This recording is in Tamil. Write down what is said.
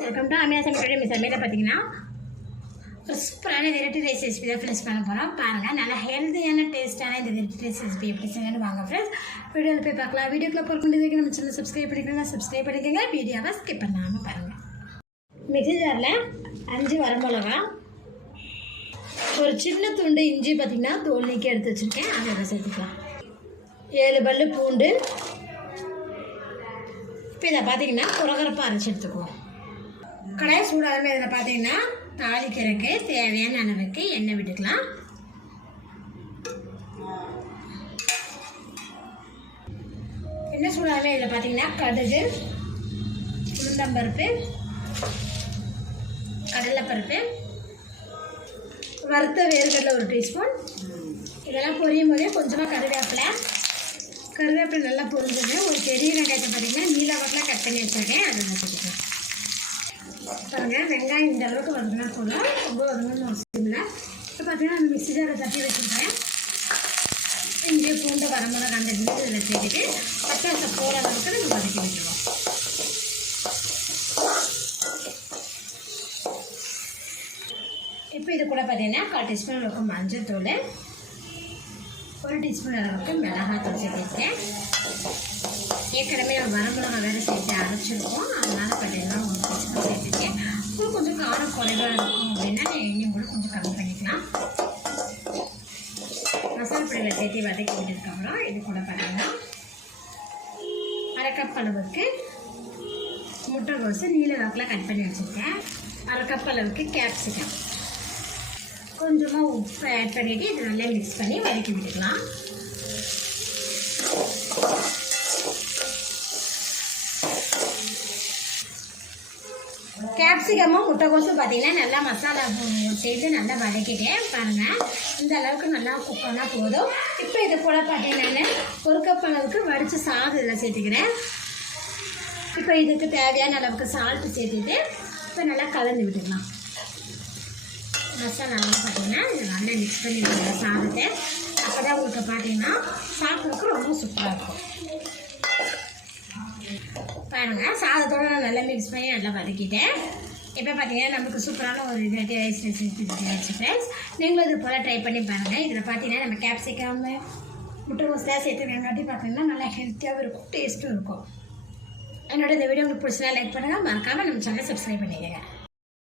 வெல்கம் டு அமியா சமையல். மிஸ் சமையலை பார்த்தீங்கன்னா ஒரு சூப்பரான வெரைட்டி ரைஸ் ரெசிபி தான் ஃப்ரெண்ட்ஸ் பண்ண போகிறோம். பாருங்கள், நல்லா ஹெல்த்தியான டேஸ்ட்டான இந்த வெரைட்டி ரைஸ் ரெசிபி எப்படி செய்யணும்னு வாங்க ஃப்ரெண்ட்ஸ் வீடியோவில் போய் பார்க்கலாம். வீடியோக்குள்ளே போகிறதுக்கு நம்ம சேனல் சப்ஸ்கிரைப் பண்ணிக்கோங்க. வீடியோவை ஸ்கிப் பண்ணாமல் பாருங்கள். மிக்ஸி ஜாரில் 5 வரமிளகா, ஒரு சின்ன துண்டு இஞ்சி பார்த்தீங்கன்னா தோல் நீக்கி எடுத்து வச்சுருக்கேன், அதை சேர்த்துக்கலாம். 7 பல்லு பூண்டு. இப்போ இதை பார்த்தீங்கன்னா குறகரப்பாக அரைச்சி எடுத்துக்குவோம். கடாய் சூடாகவே இதில் பார்த்தீங்கன்னா தாளிக்கிறதுக்கு தேவையான அளவுக்கு எண்ணெய் விட்டுக்கலாம். எண்ணெய் சூடாகவே இதில் பார்த்தீங்கன்னா கடுகு, உளுந்தம்பருப்பு, கடலைப்பருப்பு, வறுத்த வேர்க்கடலை 1 டீஸ்பூன். இதெல்லாம் பொரியும் போதே கொஞ்சமாக கருவேப்பிலை நல்லா பொரிஞ்சுங்க. ஒரு பெரிய வெங்காயத்தை பார்த்தீங்கன்னா நீளவாக்கில் கட் பண்ணி வச்சுருக்கேன், அதை வச்சுக்கலாம். பாருங்கள், வெங்காயம் இந்த அளவுக்கு வதங்கினா போதும், ரொம்ப வதங்கணும்னு அவசியம் இல்லை. இப்போ பார்த்தீங்கன்னா அந்த மிக்ஸி ஜாரை தட்டி வச்சுருக்கேன். இஞ்சி பூண்டு வரமிளகா அந்த இதில் சேர்த்துட்டு பட்டாசை போகிற அளவுக்கு நம்ம வதக்கி வச்சுருவோம். இப்போ இது கூட பார்த்தீங்கன்னா 1/4 டீஸ்பூன் அளவுக்கு மஞ்சள் தூள், 1 டீஸ்பூன் அளவுக்கு மிளகாத்தூள் சேர்த்துருக்கேன். ஏற்கனவே நம்ம வரமிளகா வேறு சேர்த்து அரைச்சிருக்கோம், அதனால் பார்த்தீங்கன்னா 1 டீஸ்பூன் சேர்த்துருக்கேன். கொஞ்சம் காரம் குறைவாக இருக்கும் அப்படின்னா எண்ணெயும் கூட கொஞ்சம் கம்மி பண்ணிக்கலாம். மசாலா பொடியில் சேர்த்து வதக்கி விட்டதுக்கப்புறம் இது கூட பார்த்தீங்கன்னா 1/2 கப் அளவுக்கு முட்டைகோசு நீல வாக்கில் கட் பண்ணி வச்சுருக்கேன். 1/2 கப் அளவுக்கு கேப்சிகம், கொஞ்சமாக உப்பு ஆட் பண்ணிவிட்டு இதை நல்லா மிக்ஸ் பண்ணி வதக்கி விட்டுக்கலாம். கேப்சிகமும் முட்டைகோசும் பார்த்தீங்கன்னா நல்லா மசாலா சேர்த்து நல்லா வதக்கிட்டேன். பாருங்கள், இந்த அளவுக்கு நல்லா குக் பண்ணால் போதும். இப்போ இது கூட பார்த்தீங்கன்னா 1 கப் அளவுக்கு வடித்த சாதம் இதில் சேர்த்துக்கிறேன். இப்போ இதுக்கு தேவையான அளவுக்கு சால்ட்டு சேர்த்துட்டு இப்போ நல்லா கலந்து விட்டுக்கலாம். மசாலாலாம் பார்த்தீங்கன்னா இதை நல்லா மிக்ஸ் பண்ணி விட்டுருங்க சாதத்தை. அப்போ தான் உங்களுக்கு பார்த்தீங்கன்னா சாப்பிட்றதுக்கு ரொம்ப சூப்பராக இருக்கும். பாருங்கள், சாதத்தோடு நான் நல்லா மிக்ஸ் பண்ணி நல்லா வதக்கிட்டேன். இப்போ பார்த்தீங்கன்னா நமக்கு சூப்பரான ஒரு வெரைட்டி ரைஸ் ரெசிபி ஆச்சு ஃப்ரெண்ட்ஸ். நீங்களும் இது போல் ட்ரை பண்ணி பாருங்கள். இதில் பார்த்தீங்கன்னா நம்ம கேப்சிகம் முட்டைகோஸ்லாம் சேர்த்துக்கங்காட்டி பார்த்தீங்கன்னா நல்லா ஹெல்த்தியாகவும் இருக்கும், டேஸ்ட்டும் இருக்கும். என்னோட இந்த வீடியோ உங்களுக்கு பிடிச்சா லைக் பண்ணுங்கள், மறக்காமல் நம்ம சேனலை சப்ஸ்கிரைப் பண்ணிக்கோங்க.